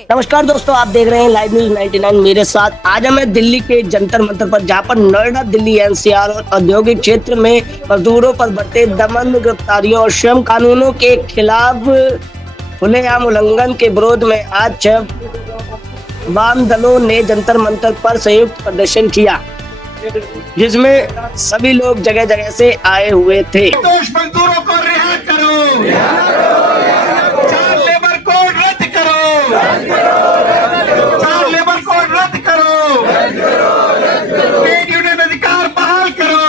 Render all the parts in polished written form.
नमस्कार दोस्तों, आप देख रहे हैं लाइव न्यूज 99 मेरे साथ। आज हमें दिल्ली के जंतर मंतर पर, जहां पर नोएडा, दिल्ली एनसीआर और औद्योगिक क्षेत्र में मजदूरों पर बढ़ते दमन, गिरफ्तारियों और श्रम कानूनों के खिलाफ खुलेआम उल्लंघन के विरोध में आज 6 वाम दलों ने जंतर मंतर पर संयुक्त प्रदर्शन किया, जिसमें सभी लोग जगह जगह से आए हुए थे। मजदूरों को रिहा करो, चार लेबर कोड रद्द करो, चार लेबर कोड रद्द करो, ट्रेड यूनियन अधिकार बहाल करो,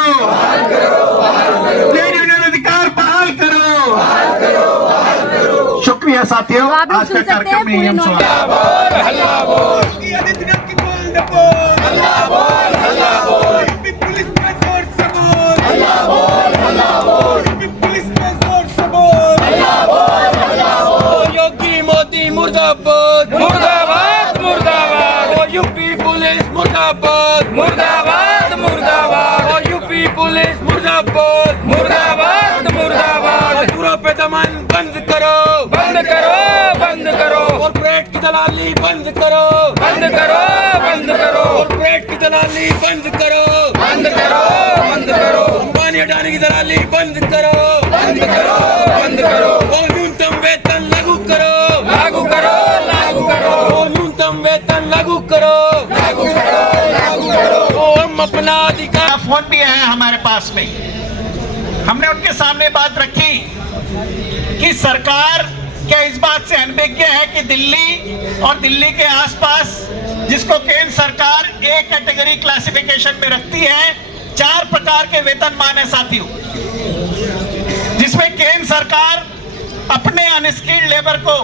ट्रेड यूनियन अधिकार बहाल करो। शुक्रिया साथियों, आज का कार्यक्रम में हम मुर्दाबाद मुर्दाबाद मुर्दाबाद, यूपी पुलिस मुर्दाबाद मुर्दाबाद मुर्दाबाद, यूपी पुलिस मुर्दाबाद मुर्दाबाद मुर्दाबाद। मजदूरों पे दमन बंद करो, बंद करो, बंद करो। कॉर्पोरेट की दलाली बंद करो, बंद करो, बंद करो। कॉर्पोरेट की दलाली बंद करो, बंद करो, बंद करो। अंबानी अडानी की दलाली बंद करो, बंद करो, बंद करो। और न्यूनतम वेतन लागू करो, लागू करो, लागू करो। और न्यूनतम वेतन लागू करो, लागू करो, लागू करो। हम अपना अधिकार। फोन भी है हमारे पास में, हमने उनके सामने बात रखी कि सरकार क्या इस बात से अनभिज्ञ है कि दिल्ली और दिल्ली के आसपास, जिसको केंद्र सरकार ए कैटेगरी क्लासिफिकेशन में रखती है, 4 प्रकार के वेतनमान है साथियों, जिसमें केंद्र सरकार अपने अनस्किल्ड लेबर को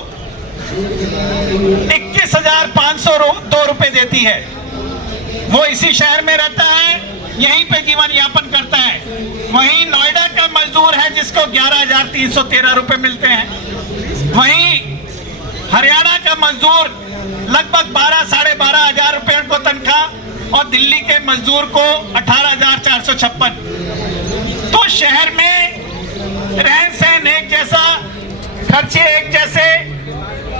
21,502 रुपए देती है। वो इसी शहर में रहता है, यहीं पे जीवन यापन करता है। वहीं नोएडा का मजदूर है जिसको 11,313 रुपए मिलते हैं। वहीं हरियाणा का मजदूर लगभग 12 साढ़े 12,000 रुपए को तनख्वाह, और दिल्ली के मजदूर को 18,456। तो शहर में रहन सहन एक जैसा, खर्चे एक जैसे,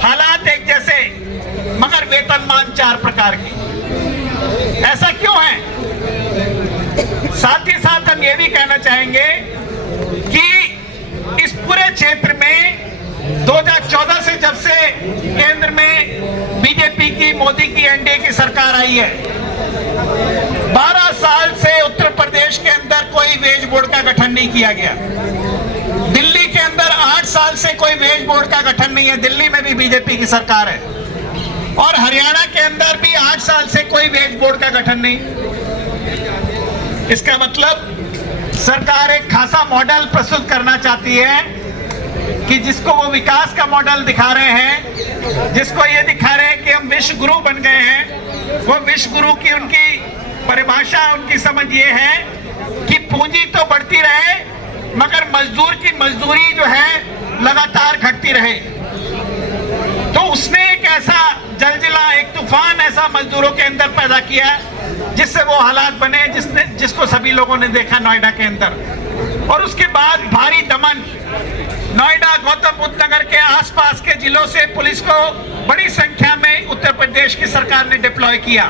हालात एक जैसे, मगर वेतनमान 4 प्रकार के। ऐसा क्यों है? साथ ही साथ हम ये भी कहना चाहेंगे कि इस पूरे क्षेत्र में 2014 से, जब से केंद्र में बीजेपी की, मोदी की, एनडीए की सरकार आई है, 12 साल से उत्तर प्रदेश के अंदर कोई वेज बोर्ड का गठन नहीं किया गया। दिल्ली के अंदर 8 साल से कोई वेज बोर्ड का गठन नहीं है, दिल्ली में भी बीजेपी की सरकार है। और हरियाणा के अंदर भी 8 साल से कोई वेज बोर्ड का गठन नहीं। इसका मतलब सरकार एक खासा मॉडल प्रस्तुत करना चाहती है कि जिसको वो विकास का मॉडल दिखा रहे हैं, जिसको ये दिखा रहे हैं कि हम विश्व गुरु बन गए हैं, वो विश्व गुरु की उनकी परिभाषा, उनकी समझ ये है कि पूंजी तो बढ़ती रहे मगर मजदूर की मजदूरी जो है लगातार घटती रहे। तो उसने एक ऐसा जलजिला, एक तूफान ऐसा मजदूरों के अंदर पैदा किया जिससे वो हालात बने जिसको सभी लोगों ने देखा नोएडा के अंदर। और उसके बाद भारी दमन, नोएडा, गौतम बुद्ध नगर के आसपास के जिलों से पुलिस को बड़ी संख्या में उत्तर प्रदेश की सरकार ने डिप्लॉय किया।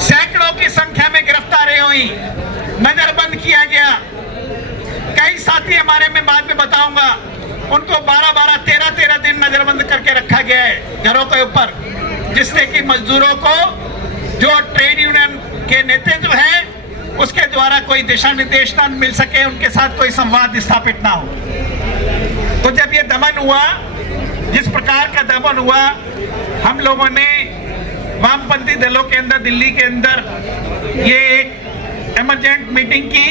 सैकड़ों की संख्या में गिरफ्तारी हुई, नजरबंद किया गया। कई साथी हमारे, में बाद में बताऊंगा, उनको 12-12, 13-13 दिन नजरबंद करके रखा गया है घरों के ऊपर, जिससे कि मजदूरों को, जो ट्रेड यूनियन के नेतृत्व है, उसके द्वारा कोई दिशा निर्देश न मिल सके, उनके साथ कोई संवाद स्थापित ना हो। तो जब ये दमन हुआ, जिस प्रकार का दमन हुआ, हम लोगों ने वामपंथी दलों के अंदर, दिल्ली के अंदर ये एक इमरजेंट मीटिंग की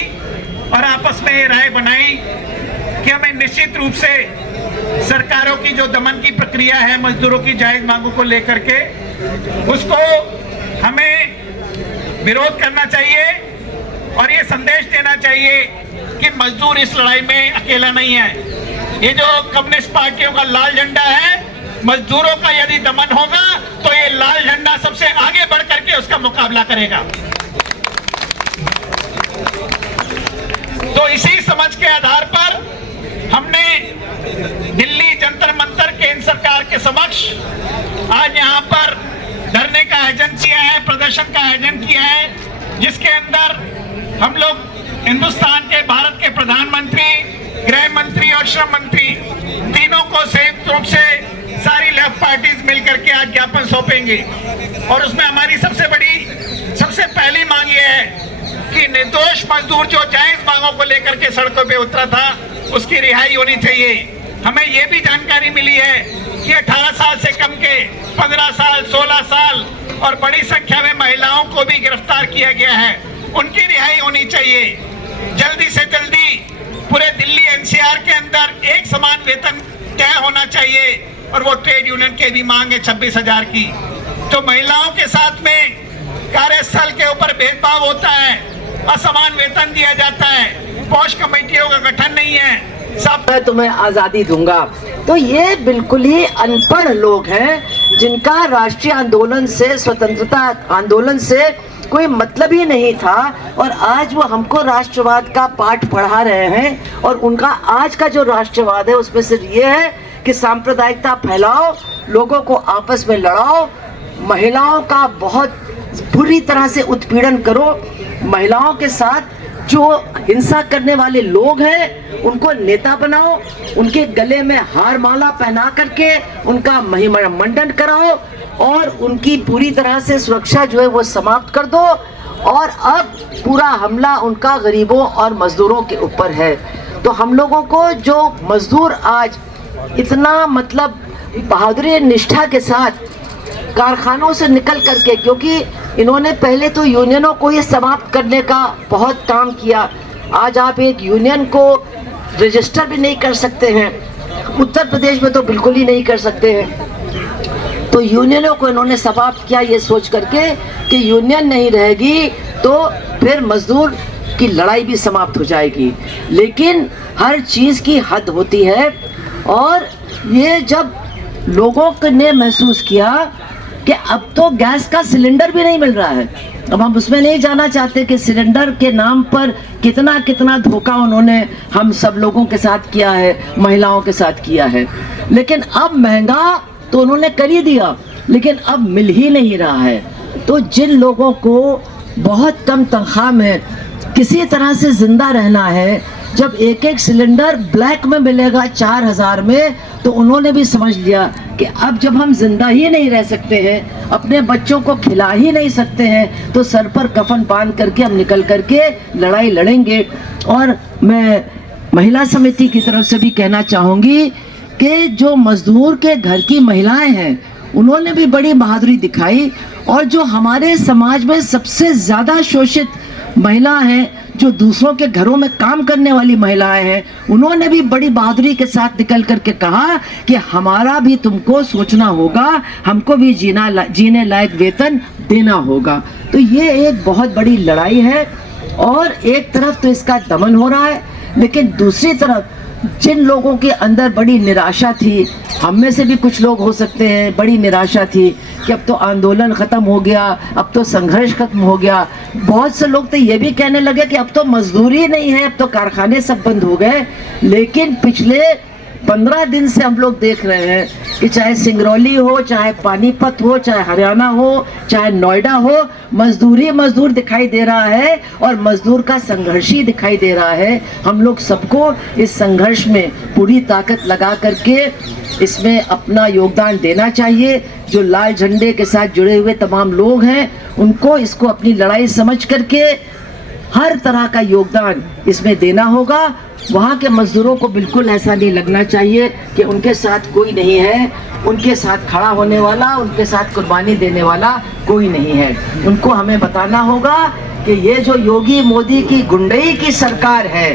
और आपस में ये राय बनाई कि हमें निश्चित रूप से सरकारों की जो दमन की प्रक्रिया है मजदूरों की जायज मांगों को लेकर के, उसको हमें विरोध करना चाहिए और ये संदेश देना चाहिए कि मजदूर इस लड़ाई में अकेला नहीं है। ये जो कम्युनिस्ट पार्टियों का लाल झंडा है, मजदूरों का यदि दमन होगा तो ये लाल झंडा सबसे आगे बढ़ करके उसका मुकाबला करेगा। तो इसी समझ के आधार पर हमने दिल्ली जंतर मंतर केंद्र सरकार के समक्ष आज यहाँ पर धरने का आयोजन किया है, प्रदर्शन का आयोजन किया है, जिसके अंदर हम लोग हिंदुस्तान के, भारत के प्रधानमंत्री, गृह मंत्री और श्रम मंत्री तीनों को संयुक्त रूप से सारी लेफ्ट पार्टीज मिलकर के आज ज्ञापन सौंपेंगे। और उसमें हमारी सबसे पहली मांग ये है कि निर्दोष मजदूर जो जायज मांगों को लेकर के सड़कों पे उतरा था, उसकी रिहाई होनी चाहिए। हमें ये भी जानकारी मिली है कि 18 साल से कम के 15 साल, 16 साल और बड़ी संख्या में महिलाओं को भी गिरफ्तार किया गया है, उनकी रिहाई होनी चाहिए। जल्दी से जल्दी पूरे दिल्ली एनसीआर के अंदर एक समान वेतन तय होना चाहिए और वो ट्रेड यूनियन की भी मांग है 26,000 की। तो महिलाओं के साथ में कार्यस्थल के ऊपर भेदभाव होता है, असमान वेतन दिया जाता है, पॉश कमेटियों का गठन नहीं है, सब मैं तुम्हें आजादी दूंगा। तो ये बिल्कुल ही अनपढ़ लोग हैं जिनका राष्ट्रीय आंदोलन से, स्वतंत्रता आंदोलन से कोई मतलब ही नहीं था, और आज वो हमको राष्ट्रवाद का पाठ पढ़ा रहे हैं। और उनका आज का जो राष्ट्रवाद है उसमें सिर्फ ये है कि सांप्रदायिकता फैलाओ, लोगों को आपस में लड़ाओ, महिलाओं का बहुत बुरी तरह से उत्पीड़न करो, महिलाओं के साथ जो हिंसा करने वाले लोग हैं उनको नेता बनाओ, उनके गले में हार माला पहना करके उनका महिमा मंडन कराओ और उनकी पूरी तरह से सुरक्षा जो है वो समाप्त कर दो। और अब पूरा हमला उनका गरीबों और मजदूरों के ऊपर है। तो हम लोगों को जो मजदूर आज इतना मतलब बहादुरी निष्ठा के साथ कारखानों से निकल करके, क्योंकि इन्होंने पहले तो यूनियनों को ये समाप्त करने का बहुत काम किया, आज आप एक यूनियन को रजिस्टर भी नहीं कर सकते हैं, उत्तर प्रदेश में तो बिल्कुल ही नहीं कर सकते हैं। तो यूनियनों को इन्होंने समाप्त किया ये सोच करके कि यूनियन नहीं रहेगी तो फिर मजदूर की लड़ाई भी समाप्त हो जाएगी। लेकिन हर चीज़ की हद होती है, और ये जब लोगों ने महसूस किया कि अब तो गैस का सिलेंडर भी नहीं मिल रहा है, अब हम उसमें नहीं जाना चाहते कि सिलेंडर के नाम पर कितना कितना धोखा उन्होंने हम सब लोगों के साथ किया है, महिलाओं के साथ किया है। लेकिन अब महंगा तो उन्होंने कर ही दिया, लेकिन अब मिल ही नहीं रहा है। तो जिन लोगों को बहुत कम तनख्वाह में किसी तरह से जिंदा रहना है, जब एक एक सिलेंडर ब्लैक में मिलेगा 4,000 में, तो उन्होंने भी समझ लिया कि अब जब हम जिंदा ही नहीं रह सकते हैं, अपने बच्चों को खिला ही नहीं सकते हैं, तो सर पर कफन बांध करके हम निकल करके लड़ाई लड़ेंगे। और मैं महिला समिति की तरफ से भी कहना चाहूँगी कि जो मजदूर के घर की महिलाएं हैं उन्होंने भी बड़ी बहादुरी दिखाई, और जो हमारे समाज में सबसे ज़्यादा शोषित महिला हैं, जो दूसरों के घरों में काम करने वाली महिलाएं हैं, उन्होंने भी बड़ी बहादुरी के साथ निकल करके कहा कि हमारा भी तुमको सोचना होगा, हमको भी जीने लायक वेतन देना होगा। तो ये एक बहुत बड़ी लड़ाई है, और एक तरफ तो इसका दमन हो रहा है, लेकिन दूसरी तरफ जिन लोगों के अंदर बड़ी निराशा थी, हम में से भी कुछ लोग हो सकते हैं, बड़ी निराशा थी कि अब तो आंदोलन ख़त्म हो गया, अब तो संघर्ष खत्म हो गया। बहुत से लोग तो ये भी कहने लगे कि अब तो मजदूरी नहीं है, अब तो कारखाने सब बंद हो गए। लेकिन पिछले 15 दिन से हम लोग देख रहे हैं कि चाहे सिंगरौली हो, चाहे पानीपत हो, चाहे हरियाणा हो, चाहे नोएडा हो, मजदूरी मजदूर दिखाई दे रहा है, और मजदूर का संघर्ष ही दिखाई दे रहा है। हम लोग सबको इस संघर्ष में पूरी ताकत लगा करके इसमें अपना योगदान देना चाहिए। जो लाल झंडे के साथ जुड़े हुए तमाम लोग हैं, उनको इसको अपनी लड़ाई समझ करके हर तरह का योगदान इसमें देना होगा। वहाँ के मजदूरों को बिल्कुल ऐसा नहीं लगना चाहिए कि उनके साथ कोई नहीं है, उनके साथ खड़ा होने वाला, उनके साथ कुर्बानी देने वाला कोई नहीं है। उनको हमें बताना होगा कि ये जो योगी मोदी की गुंडई की सरकार है,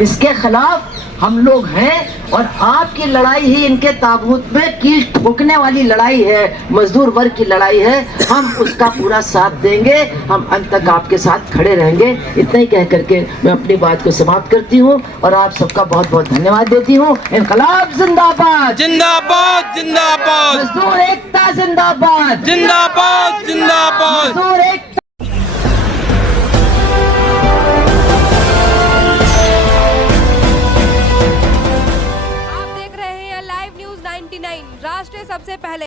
इसके खिलाफ हम लोग हैं, और आपकी लड़ाई ही इनके ताबूत में कील ठोकने वाली लड़ाई है, मजदूर वर्ग की लड़ाई है। हम उसका पूरा साथ देंगे, हम अंत तक आपके साथ खड़े रहेंगे। इतना ही कह करके मैं अपनी बात को समाप्त करती हूँ, और आप सबका बहुत बहुत धन्यवाद देती हूँ। इनकलाब जिंदाबाद, जिंदाबाद जिंदाबाद, मजदूर एकता जिंदाबाद, जिंदाबाद जिंदाबाद, मजदूर एकता। आप देख रहे हैं लाइव न्यूज 99 राष्ट्र सबसे पहले।